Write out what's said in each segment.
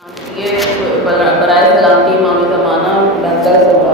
یہ برائے سلامتی امام زمانہ بہتر صبح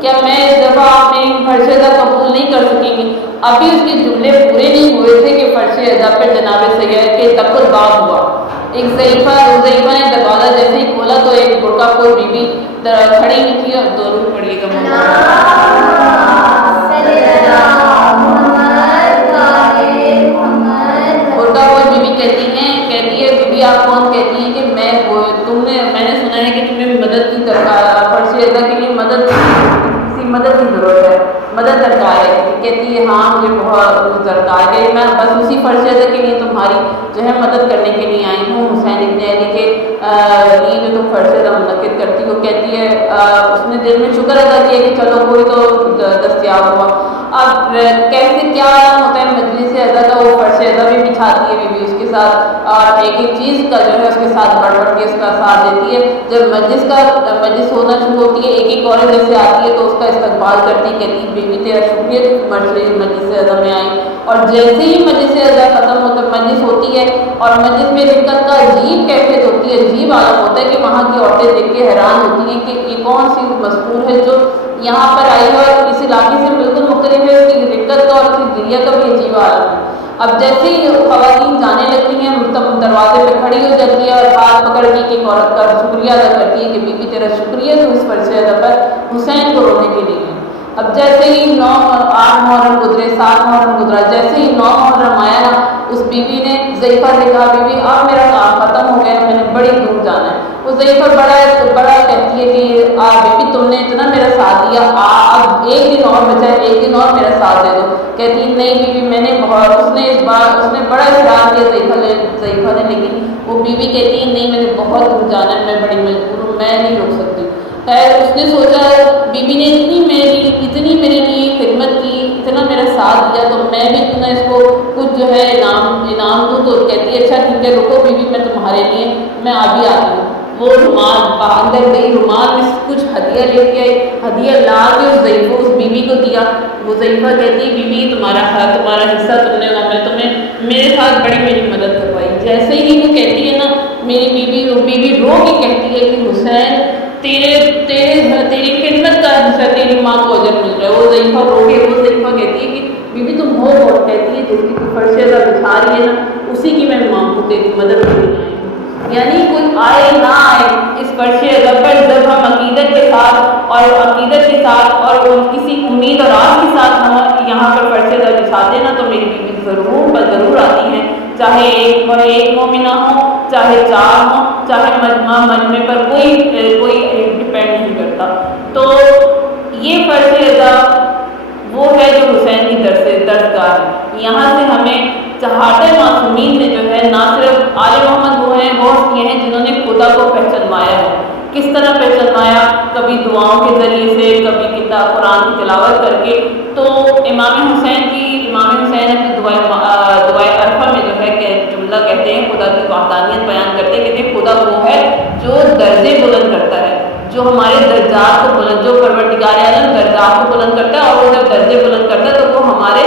کیا میں اس دفعہ آپ میری فرشدہ قبول نہیں کر سکیں گے؟ ابھی اس کے جملے پورے نہیں ہوئے تھے کہ فرش ادا پر جناب سید کے تقل باب ہوا۔ ایک ضعیفہ نے دروازہ جیسے ہی کھولا تو ایک برقع پوش بی بی کھڑی ہوئی تھی، اور دونوں پڑھیے گا برقع پوش بی بی کہتی ہے بی بی آپ کون؟ کہتی ہیں کہ میں نے سنا ہے کہ تمہیں مدد کی درکار، فرش ادا کے لیے کسی مدد کی ضرورت ہے، مدد درکار ہے۔ کہتی ہے ہاں مجھے بہت درکار ہے، میں بس اسی فرش ادا کے لیے تمہاری جو ہے مدد کرنے کے لیے آئی ہوں، حسین ابن علی کے لیے جو تم فرش ادا منعقد کرتی ہو۔ کہتی ہے اس نے دل میں شکر ادا کیا کہ چلو کوئی تو دستیاب ہوا۔ اب کیسے کیا ہوتا ہے مجلس ادا کا، وہ فرش ادا بھی بچھاتی ہے بی بی اس کے ساتھ، اور ایک ایک چیز کا جو ہے اس کے ساتھ بڑھ بڑھ کے اس کا ساتھ دیتی ہے۔ جب مجلس ہونا شروع ہوتی ہے، ایک ایک عورت جیسے آتی ہے تو اس کا استقبال کرتی، کہتی بی بی تیرا شکریہ مجلس ادا میں آئی۔ اور جیسے ہی مجلس ادا ختم ہوتا مجلس ہوتی ہے اور مجلس میں رکعت کا عجیب کیفیت ہوتی ہے، عجیب عالم ہوتا ہے کہ وہاں کی عورتیں دیکھ کے حیران ہوتی ہیں کہ یہ کون سی مسحور ہے جو یہاں پر آئی ہے اور اس علاقے سے بالکل مختلف ہے، اس کی رکعت کا اور اس کی گریہ کا بھی عجیب عالم ہے۔ اب جیسے ہی خواتین جانے لگتی ہیں، دروازے پہ کھڑی ہو جاتی ہے اور ہاتھ پکڑ کے ایک عورت کا شکریہ ادا کرتی ہے کہ بی بی تیرا شکریہ تو اس فرش ادا پر حسین کو رونے کے لیے۔ اب جیسے ہی 8 محرم گزرے، 7 محرم گزرا، جیسے ہی 9 محرم آیا نا، اس بی بی نے ضعیفہ سے کہا بی بی اب میرا کام ختم ہو گیا، میں نے بڑی دور جانا ہے۔ وہ ضعیفہ بڑا کہتی ہے کہ بی بی تم نے اتنا میرا ساتھ دیا، اب ایک دن اور بچا ہے، ایک دن اور میرا ساتھ دے دو۔ کہتی نہیں بی بی میں نے اس نے بڑا اصرار کیا ضعیفہ نے، لیکن وہ بی بی کہتی ہے نہیں میں نے بہت دور جانا ہے، میں بڑی مجبور ہوں، میں نہیں رک سکتی۔ خیر اس نے سوچا بی بی نے اتنی میرے لیے خدمت کی، اتنا میرا ساتھ دیا، تو میں بھی اتنا اس کو کچھ جو ہے انعام دوں۔ تو کہتی ہے اچھا ٹھیک ہے رکو بی بی میں تمہارے لیے میں ابھی آتی ہوں۔ وہ رومال اندر گئی، رومال میں کچھ ہدیہ لے کے آئی، ہدیہ لا کے اس بی بی کو دیا۔ وہ ضعیفہ کہتی ہے بی بی تمہارا حصہ تم نے، میں تمہیں میرے ساتھ میری مدد کروائی۔ جیسے ہی وہ کہتی ہے نا میری بی بی رو کے کہتی ہے کہ حسین تیری خدمت کا حصہ تیری ماں کو اجر مل رہا ہے۔ وہ ضعیفہ کہتی ہے کہ بی بی تم ہو کون؟ کہتی ہے جس کی فرش ادا بچھا رہی ہے نا اسی کی میں ماں کو تیری مدد کرنے آئی ہوں۔ یعنی کوئی آئے نہ آئے اس فرش ادا پر جب ہم عقیدت کے ساتھ اور کسی امید اور آس کے ساتھ ہم یہاں پر فرش ادا بچھاتے ہیں نا تو میری بی بی ضرور آتی ہیں، چاہے ایک مومنہ ہو، چاہے 4 ہوں، چاہے مجمع پر کوئی ڈپینڈ نہیں کرتا۔ تو یہ فرش ادا وہ ہے جو حسین کی درسگاہ ہے۔ یہاں سے ہمیں چہاٹے معصومین نے جو ہے نہ صرف آل محمد وہ ہیں، بہت یہ ہیں جنہوں نے خدا کو پہچانوایا ہے۔ کس طرح پہچانوایا؟ کبھی دعاؤں کے ذریعے سے، کبھی کتاب قرآن کی تلاوت کر کے۔ تو امام حسین اپنی دعائے عرفہ میں جو ہے کہ جملہ کہتے ہیں، خدا کی وحدانیت بیان کرتے ہیں، کہتے ہیں خدا وہ ہے جو درجے بلند کرتا ہے، جو ہمارے درجات کو بلند، جو پروردگار عالم درجات کو بلند کرتا ہے، اور وہ جب درجے بلند کرتا ہے تو وہ ہمارے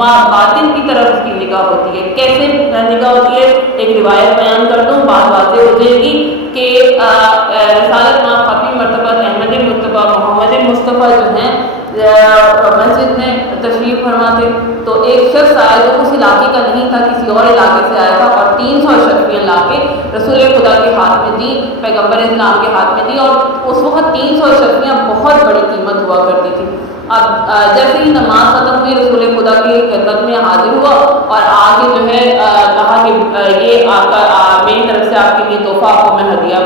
باطن کی طرف اس کی نگاہ ہوتی ہے۔ کیسے نگاہ ہوتی ہے؟ ایک روایت بیان کرتا ہوں، بات واضح ہو جائے گی کہ رسالت ماں خفی مرتبہ احمد مرتبہ محمد مصطفیٰ جو ہیں مسجد میں تشریف فرما تھے، تو ایک شخص آیا جو اس علاقے کا نہیں تھا، کسی اور علاقے سے آیا تھا، اور 300 اشرفیاں لا کے رسول خدا کے ہاتھ میں دی، پیغمبر اسلام کے ہاتھ میں دی، اور اس وقت 300 اشرفیاں بہت بڑی قیمت ہوا کرتی تھی۔ اب جیسے ہی نماز ختم ہوئی رسول خدا کی خدمت میں حاضر ہوا اور آگے جو ہے کہا کہ یہ میری طرف سے آپ کے لیے تحفہ کو میں ہدیہ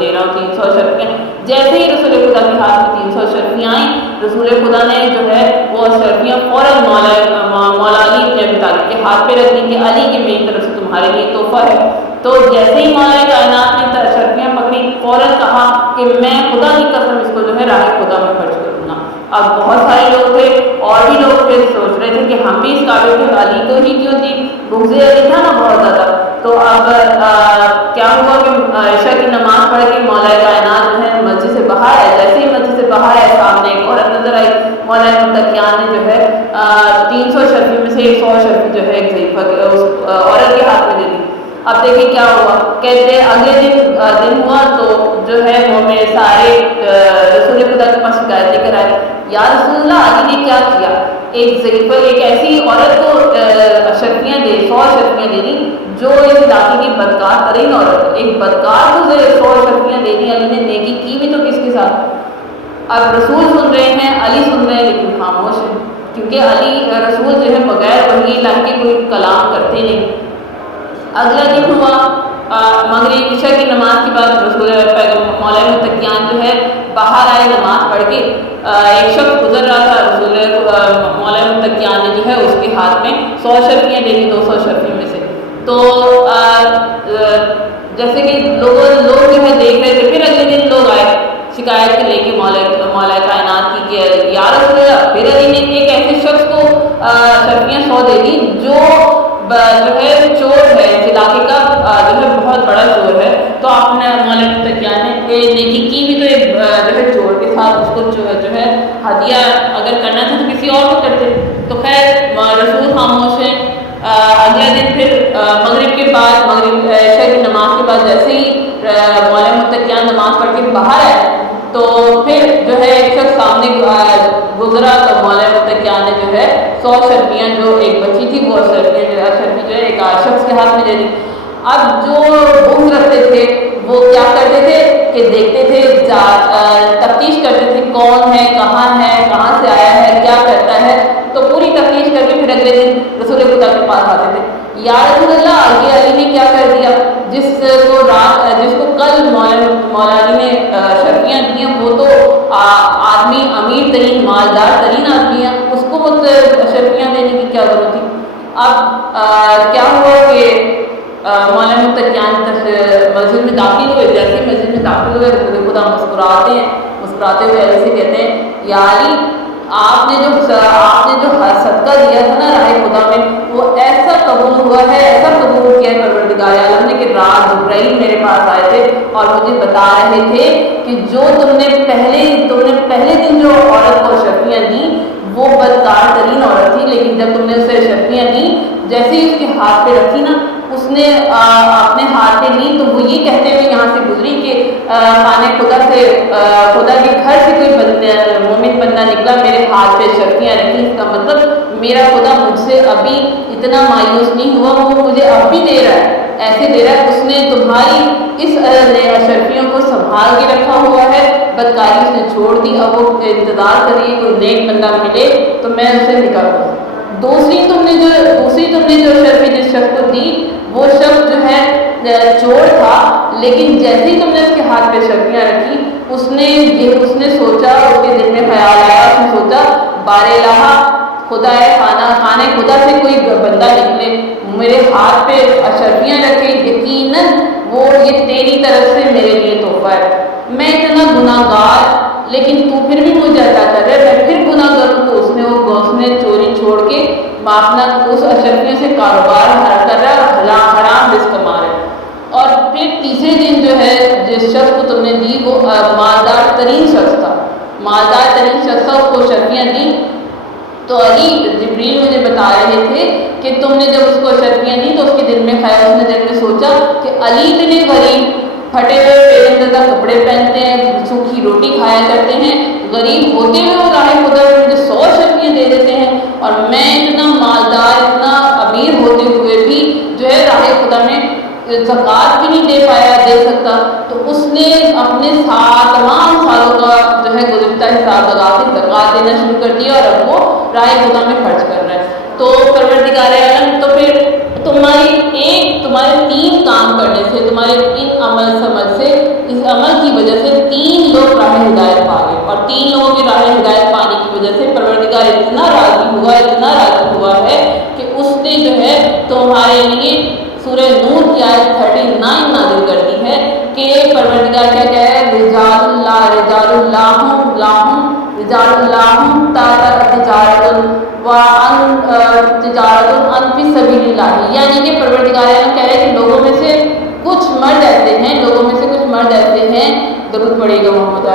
دے رہا ہوں 300 اشرفیاں۔ جیسے ہی رسول خدا کے ہاتھ میں 300 اشرفیاں آئیں، رسول خدا نے جو ہے وہ اشرفیاں فوراً مولا علی بن ابی طالب کے ہاتھ پہ رکھ دی کہ علی کی میری طرف سے تمہارے لیے تحفہ ہے۔ تو جیسے ہی مولا کائنات نے اشرفیاں پکڑی، فوراً کہا کہ میں خدا کی قسم اس کو جو ہے راہ خدا میں خرچ کروں گا۔ اب بہت سارے لوگ تھے، اور بھی لوگ تھے، سوچ رہے تھے کہ ہم بھی اس قابل تھے، علی تو ہی کیوں تھی، بغض علی تھا نا بہت زیادہ۔ تو اب کیا ہوا کہ عشاء کی نماز پڑھ کے مولا کائنات جو ہے مسجد سے باہر آئے، جیسے ہی مسجد سے باہر آئے سامنے ایک عورت نظر آئی، مولا متقیان نے جو ہے 300 اشرفی میں سے 100 اشرفی جو ہے ایک ضعیفہ اس عورت کے ہاتھ میں دے دی۔ اب دیکھیں کیا ہوا، کہتے اگلے دن ہوا تو جو ہے وہ میں سارے رسول خدا کے پاس شکایت لے کر آئے، یا رسول اللہ علی نے کیا کیا؟ ایک ضعیفہ ایک ایسی عورت کو اشرفیاں دے 100 اشرفیاں دینی جو اس علاقے کی بدکار ترین عورت، ایک بدکار کو 100 اشرفیاں دینی، علی نے نیکی کی بھی تو کس کے ساتھ؟ اب رسول سن رہے ہیں، علی سن رہے ہیں لیکن خاموش ہیں، کیونکہ علی رسول جو ہے بغیر وحی الہی کے کوئی کلام کرتے نہیں۔ اگلا دن ہوا مغرب عشاء کی نماز کے بعد رسول مولا متقیان جو ہے باہر آئے نماز پڑھ کے، ایک شخص گزر رہا تھا، رسول مولا متقیان نے جو ہے اس کے ہاتھ میں 100 اشرفیاں دے دی 200 اشرفیوں میں سے۔ تو جیسے کہ لوگ جو ہے دیکھ رہے تھے، پھر اگلے دن لوگ آئے شکایت لے کے مولا کائنات کی کہ یا رسول اللہ، پھر علی نے ایک ایسے شخص کو اشرفیاں 100 دے دی جو ہے چور ہے، اس علاقے کا جو ہے بہت بڑا چور ہے۔ تو آپ نے مولا متقیان نے نیکی کی بھی تو ایک جو ہے چور کے ساتھ اس کو جو ہے ہدیہ اگر کرنا تھا تو کسی اور کو کرتے۔ تو خیر رسول خاموش ہیں۔ اگلا دن پھر مغرب کے بعد، مغرب عشاء کی نماز کے بعد جیسے ہی مولا متقیان نماز پڑھ کے باہر آئے تو پھر جو ہے ایک شخص سامنے گزرا تو مولا متقیان نے جو ہے 100 اشرفیاں جو ایک بچی تھی وہ اشرفی جو ہے ایک شخص کے ہاتھ میں دے دی۔ اب جو بغض رکھتے تھے وہ کیا کرتے تھے کہ دیکھتے تھے، تفتیش کرتے تھے کون ہے، کہاں سے آیا ہے، کیا کرتا ہے، تو پوری تفتیش کر کے پھر اگلے دن رسول خدا کے پاس آتے تھے۔ یا رسول اللہ، یہ علی نے کیا کر دیا، جس کو کل مولا علی نے اشرفیاں دی ہیں وہ تو آدمی امیر ترین مالدار ترین آدمی ہے، اس کو وہ اشرفیاں دینے کی کیا ضرورت تھی؟ اب کیا ہوا کہ مولا متقیان مسجد میں داخل ہوئے، جیسے مسجد میں داخل ہوئے رسول خدا مسکراتے ہوئے علی سے کہتے ہیں، یا علی، آپ نے جو صدقہ دیا تھا نا راہ خدا میں، وہ ایسا قبول ہوا ہے، ایسا قبول کیا ہے پروردگار عالم نے کہ رات جبرائیل میرے پاس آئے تھے اور مجھے بتا رہے تھے کہ جو تم نے پہلے دن جو عورت کو اشرفیاں دی وہ بدکار ترین عورت تھی، لیکن جب تم نے اسے اشرفیاں دی، جیسے ہی اس کے ہاتھ پہ رکھی نا، اس نے اپنے ہاتھ پہ لی تو وہ یہ کہتے ہوئے یہاں سے گزری کہ خانے خدا کے گھر سے کوئی مومن بندہ نکلا، میرے ہاتھ پہ اشرفیاں رکھی، اس کا مطلب میرا خدا مجھ سے ابھی اتنا مایوس نہیں ہوا، وہ مجھے اب بھی دے رہا ہے، ایسے دے رہا ہے، اس نے تمہاری اس اشرفیوں کو سنبھال کے رکھا ہوا ہے، بدکاری اس نے چھوڑ دی، اب وہ انتظار کریے کوئی نیک بندہ ملے تو میں اسے نکال دوں۔ دوسری تم نے جو اشرفی جس شخص کو دی وہ شخص جو ہے چور تھا، لیکن جیسے ہی تم نے اس کے ہاتھ پہ اشرفیاں رکھی اس نے سوچا، اس کے دل میں خیال آیا، اس نے سوچا بار الہ خدا ہے، خانے خدا سے کوئی بندہ نکلے، میرے ہاتھ پہ اشرفیاں رکھے، یقیناً وہ یہ تیری طرف سے میرے لیے تحفہ ہے، میں اتنا گناہ گار لیکن تو پھر بھی مجھے عطا کر رہا ہے، میں پھر گناہ کروں تو اس نے چوری چھوڑ کے اپنا اس اشرفیوں سے کاروبار کر رہا ہے اور حرام رزق کما رہا ہے۔ اور پھر تیسرے دن جو ہے جس شخص کو تم نے دی وہ مالدار ترین شخص تھا، اس کو اشرفیاں دی، تو علی جبریل مجھے بتا رہے تھے کہ تم نے جب اس کو اشرفیاں دی تو اس کے دل میں خیال، اس نے دل میں سوچا کہ علی اتنے غریب، پھٹے ہوئے پیرندہ کپڑے پہنتے ہیں، سوکھی روٹی کھایا کرتے ہیں، غریب ہوتے ہوئے وہ راہ خدا میں مجھے 100 اشرفیاں دے دیتے ہیں، اور میں اتنا مالدار اتنا امیر ہوتے ہوئے بھی جو ہے راہ خدا میں زکوٰۃ بھی نہیں دے سکتا، تو اس نے اپنے تمام سالوں کا جو ہے گزشتہ حساب لگا کے زکوٰۃ دینا شروع کر دیا اور اب وہ راہ خدا میں خرچ کر رہا ہے۔ تو پروردگار عالم تو پھر تمہارے 3 کام کرنے سے، تمہارے ان عمل سمجھ سے، اس عمل کی وجہ سے 3 لوگ راہ ہدایت پا گئے، اور 3 لوگوں کی راہ ہدایت پانے کی وجہ سے پروردگار اتنا راضی ہوا ہے کہ اس نے جو ہے تمہارے لیے سورہ نور کی آیت 39 نازل کر دی ہے کہ پروردگار کیا کہہ ہے، رجال تجارت عن فی سبیل اللہ، یعنی کہ پروردگار کہہ رہے ہیں کہ لوگوں میں سے کچھ مرد ایسے ہیں، درود پڑھیے گا محمد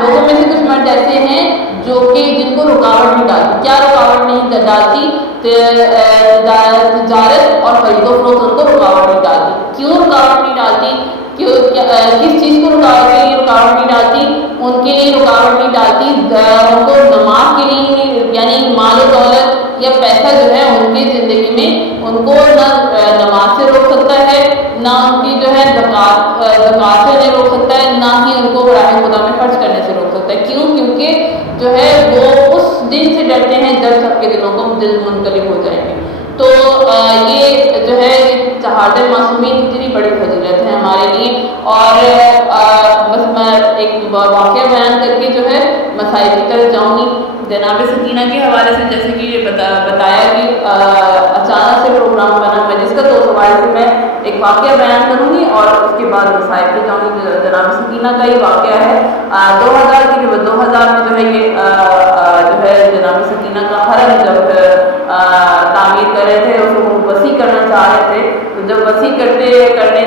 لوگوں میں سے کچھ مرد ایسے ہیں جو کہ جن کو رکاوٹ نہیں ڈالتی، کیا رکاوٹ نہیں ڈالتی؟ تجارت اور خرید و فروخت ان کو رکاوٹ نہیں ڈالتی۔ کیوں رکاوٹ نہیں ڈالتی؟ کس چیز کو رکاوٹ رکاوٹ نہیں ڈالتی، ان کے لیے رکاوٹ نہیں ڈالتی، ان کو نماز کے لیے یعنی مال و دولت یا پیسہ جو ہے ان کی زندگی میں ان کو نہ نماز سے روک سکتا ہے، نہ ان کی جو ہے زکوٰۃ سے نہیں روک سکتا ہے، نہ ہی ان کو راہ خدا میں خرچ کرنے سے روک سکتا ہے۔ کیوں؟ کیونکہ جو ہے وہ اس دن سے ڈرتے ہیں جب سب کے دلوں کو دل منقلب ہو جائیں گے۔ تو یہ جو ہے شہادت معصومین اتنی بڑی فضیلت ہے ہمارے لیے۔ اور بس میں ایک واقعہ بیان کر کے جو ہے مسائل کی طرف جاؤں گی۔ جناب سکینہ کے حوالے سے جیسے کہ یہ بتایا کہ اچانک سے پروگرام بنا میں جس کا، تو اس حوالے سے میں ایک واقعہ بیان کروں گی اور اس کے بعد مسائل پہ جاؤں گی۔ جناب سکینہ کا یہ واقعہ ہے 2000 میں جو ہے یہ جو ہے جناب سکینہ کا حرم جب تعمیر کر رہے تھے، اس کو وسیع کرنا چاہ رہے تھے، تو جب وسیع کرنے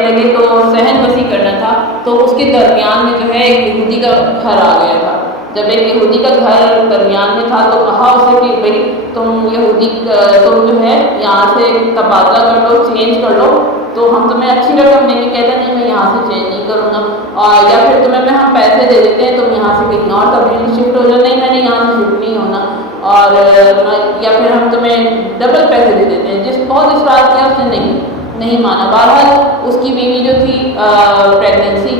لگے تو صحن وسیع کرنا تھا، تو اس کے درمیان میں جو ہے ایک یہودی کا گھر آ گیا تھا۔ جب ایک یہودی کا گھر درمیان میں تھا تو کہا اسے کہ بھائی تم جو ہے یہاں سے تبادلہ کر لو، چینج کر لو، تو ہم تمہیں اچھی رقم دیں گے۔ کہتا نہیں میں یہاں سے چینج نہیں کروں گا، اور یا پھر تمہیں ہم پیسے دے دیتے ہیں، تم یہاں سے کہیں اور تبدیلی شفٹ ہو جاؤ۔ نہیں میں نے یہاں سے شفٹ نہیں ہونا، اور یا پھر ہم تمہیں ڈبل پیسے دے دیتے ہیں۔ بہت اصرار کیا، اس نے نہیں مانا۔ بہرحال اس کی بیوی جو تھی پریگننٹ تھی،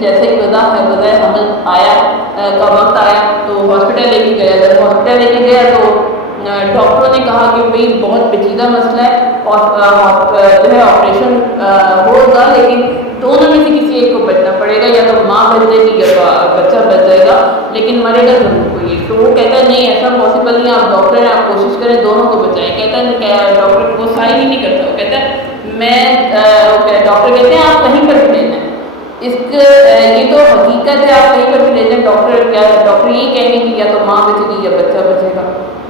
جیسے ہی وضع حمل آیا کا وقت آیا تو ہاسپٹل لے کے گیا۔ جب ہاسپٹل لے کے گیا تو ڈاکٹروں نے کہا کہ بھائی بہت پیچیدہ مسئلہ ہے اور جو ہے آپریشن ہوگا، لیکن دونوں میں سے کسی ایک کو بچنا پڑے گا، یا تو ماں بچ جائے گی یا بچہ بچ جائے گا، لیکن مرے گا ضرور کوئی۔ تو وہ کہتا ہے نہیں ایسا پاسبل نہیں، آپ ڈاکٹر ہیں، آپ کوشش کریں دونوں کو بچائیں۔ کہتا ہے ڈاکٹر وہ سائن ہی نہیں کرتا، وہ کہتا ہے ڈاکٹر کہتے ہیں آپ کہیں پر بھی لے جائیں، یہ تو حقیقت ہے، آپ کہیں پر بھی لے جائیں۔ ڈاکٹر یہی کہیں گے کہ یا تو ماں بچے گی یا بچہ بچے گا۔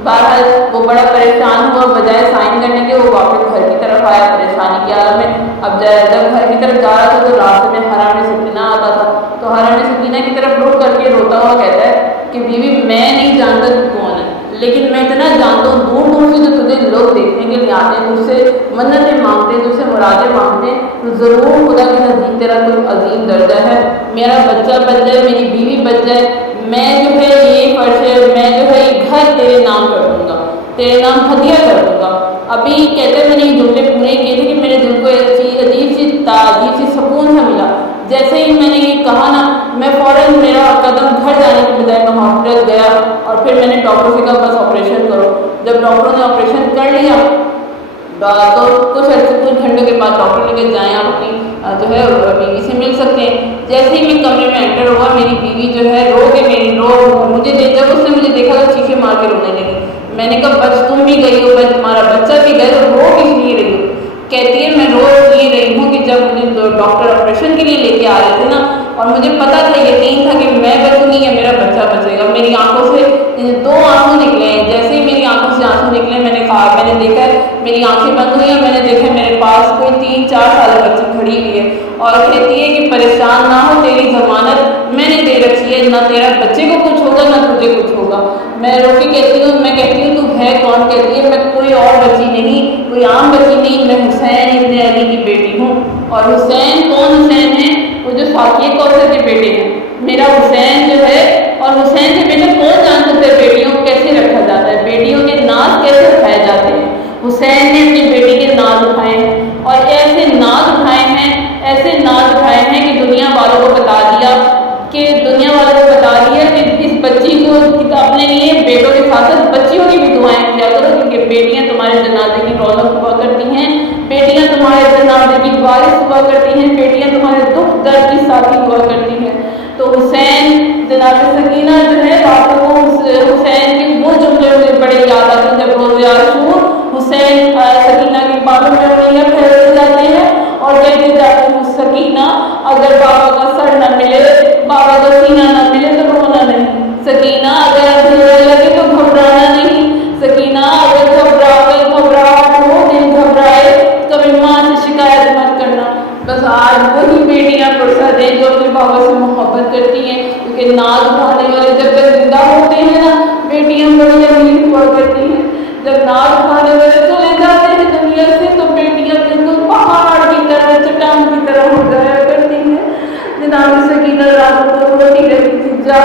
بہرحال وہ بڑا پریشان ہوا، بجائے سائن کرنے کے وہ واپس گھر کی طرف آیا پریشانی کی حالت میں۔ اب جب گھر کی طرف جا رہا تھا تو راستے میں حرم سکینہ آتا تھا، تو حرم سکینہ کی طرف رک کر کے روتا ہوا کہتا ہے کہ بیوی میں نہیں جانتا تو کون ہے، لیکن میں اتنا جانتا ہوں دور دور سے جو تجھے لوگ دیکھنے کے لیے آتے ہیں، تجھ سے منتیں مانگتے ہیں، تجھ سے مرادیں مانگتے ہیں، تو ضرور خدا کے نزدیک تیرا کوئی عظیم درجہ ہے۔ میرا بچہ بچ جائے، میری بیوی بچ جائے، میں جو ہے یہ فرش ہے، میں جو ہے یہ گھر تیرے نام کر دوں گا، تیرے نام ہدیہ کر دوں گا۔ ابھی کہتے ہیں میں نے یہ جملے پورے کیے تھے کہ میرے دل کو عجیب سی سکون سا ملا۔ جیسے ہی میں نے یہ کہا نا، میں فوراً میرا قدم گھر جانے کے بجائے میں ہاسپٹل گیا، اور پھر میں نے ڈاکٹر سے کہا بس آپریشن کرو۔ جب ڈاکٹروں نے آپریشن کر لیا تو کچھ گھنٹوں کے بعد ڈاکٹر نے کہا جائیں آپ اپنی جو ہے بیوی سے مل سکتے ہیں۔ جیسے ہی میں کمرے میں انٹر ہوا، میری بیوی جو ہے مجھے جب اس نے مجھے دیکھا تو چیخے مار کے رونے لگی۔ میں نے کہا بچ تم بھی گئی ہو، تمہارا بچہ بھی گئے، تو رو کس لیے رہی ہو؟ کہتی ہے میں رو یہ رہی ہوں کہ جب مجھے ڈاکٹر آپریشن کے لیے لے کے آ رہے تھے نا، اور مجھے پتا تھا، یقین تھا کہ میں بچوں گی یا میرا بچہ بچے گا، میری آنکھوں سے 2 آنسو نکلے ہیں۔ جیسے ہی میری آنکھوں سے آنسو نکلے، میں نے دیکھا میری آنکھیں بند ہوئی ہیں، میں نے دیکھا میرے پاس کوئی 3-4 سالہ بچی کھڑی ہوئی ہے، اور کہتی ہے کہ پریشان نہ ہو، تیری ضمانت میں نے دے رکھی ہے، نہ تیرا بچے کو کچھ ہوگا نہ تجھے کچھ ہوگا۔ میں رو کے کہتی ہوں تو ہے کون؟ کہتی ہے میں کوئی اور بچی نہیں، کوئی عام بچی نہیں، میں حسین ابن علی کی بیٹی ہوں۔ اور حسین کون حسین ہے؟ وہ جو فاطمہ کوثر کے بیٹے ہیں، میرا حسین جو ہے۔ اور حسین کے بیٹے کون جان سکتا ہے بیٹیوں کو کیسے رکھا جاتا ہے، بیٹیوں کے ناز کیسے اٹھائے جاتے ہیں؟ حسین نے اپنی بیٹی کے ناز اٹھائے ہیں، اور ایسے ناز اٹھائے ہیں کہ دنیا والوں کو بتا دیا کہ اس بچی کو اپنے لیے بیٹوں کے ساتھ بچیوں کی بھی دعائیں کیا کرو، کیونکہ بیٹیاں تمہارے جنازے کی رونق ہوا کرتی ہیں، بیٹیاں تمہارے جنازے کی وارث ہوا کرتی ہیں، بیٹیاں تمہارے دکھ درد کی ساتھی ہوا کرتی ہیں۔ تو حسین جناب سکینہ جو ہے رات کو حسین کے وہ جملے مجھے بڑے یاد آتے ہیں، جب روز عاشور حسین سکینہ کے بالوں میں انگلیاں پھیرتے جاتے ہیں اور کہتے جاتے ہیں سکینہ اگر بابا کا سر نہ ملے، بابا کا سینہ نہ ملے تو رونا نہیں، سکینہ اگر اندھیرا لگے تو گھبرانا نہیں، سکینہ اگر گھبراہٹ ہو، دل گھبرائے، کبھی ماں سے شکایت مت کرنا۔ بس آج وہی بیٹیاں پرسد ہیں جو اپنے بابا سے محبت کرتی ہیں، کیونکہ ناز اٹھانے والے جب تک زندہ ہوتے ہیں نا، بیٹیاں بڑی امیر ہوا کرتی ہیں، جب ناز اٹھانے والے چلے جاتے ہیں دنیا سے تو بیٹیاں بالکل پہاڑ کی طرح، چٹان کی طرح ہو جایا کرتی ہیں۔ جناب سکینہ رات کو